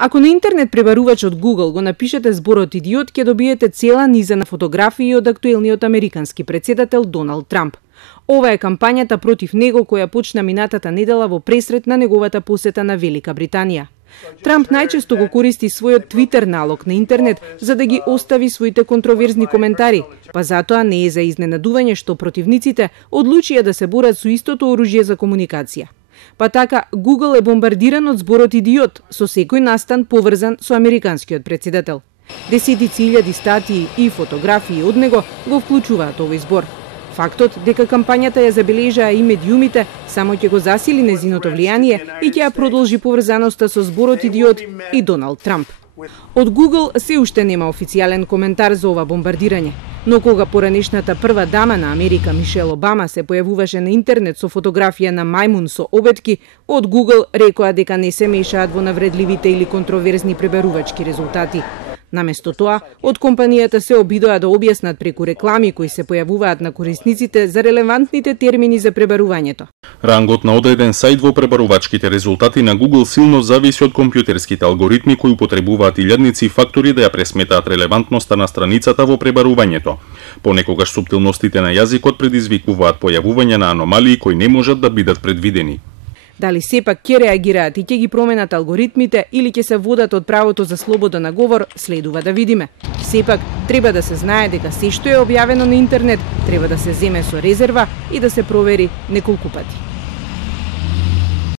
Ако на интернет пребарувач од Google го напишете зборот идиот, ќе добиете цела низа на фотографии од актуелниот американски председател Доналд Трамп. Ова е кампањата против него која почна минатата недела во пресрет на неговата посета на Велика Британија. Трамп најчесто го користи својот Твитер налог на интернет за да ги остави своите контроверзни коментари, па затоа не е за изненадување што противниците одлучија да се борат со истото оружје за комуникација. Па така, Google е бомбардиран од зборот идиот, со секој настан поврзан со американскиот председател. Десетици илјади статии и фотографии од него го вклучуваат овој збор. Фактот дека кампањата ја забележаа и медиумите само ќе го засили незиното влијание и ќе ја продолжи поврзаноста со зборот идиот и Доналд Трамп. Од Google се уште нема официјален коментар за ова бомбардирање, но кога поранешната прва дама на Америка Мишел Обама се појавуваше на интернет со фотографија на мајмун со обетки, од Google рекоа дека не се мешаат во навредливите или контроверзни пребарувачки резултати. Наместо тоа, од компанијата се обидоа да објаснат преку реклами кои се појавуваат на корисниците за релевантните термини за пребарувањето. Рангот на одреден сајт во пребарувачките резултати на Google силно зависи од компјутерските алгоритми кои употребуваат илјадници фактори да ја пресметаат релевантноста на страницата во пребарувањето. Понекогаш суптилностите на јазикот предизвикуваат појавување на аномалии кои не можат да бидат предвидени. Дали сепак ќе реагираат и ќе ги променат алгоритмите или ќе се водат од правото за слобода на говор, следува да видиме. Сепак, треба да се знае дека се што е објавено на интернет треба да се земе со резерва и да се провери неколку пати.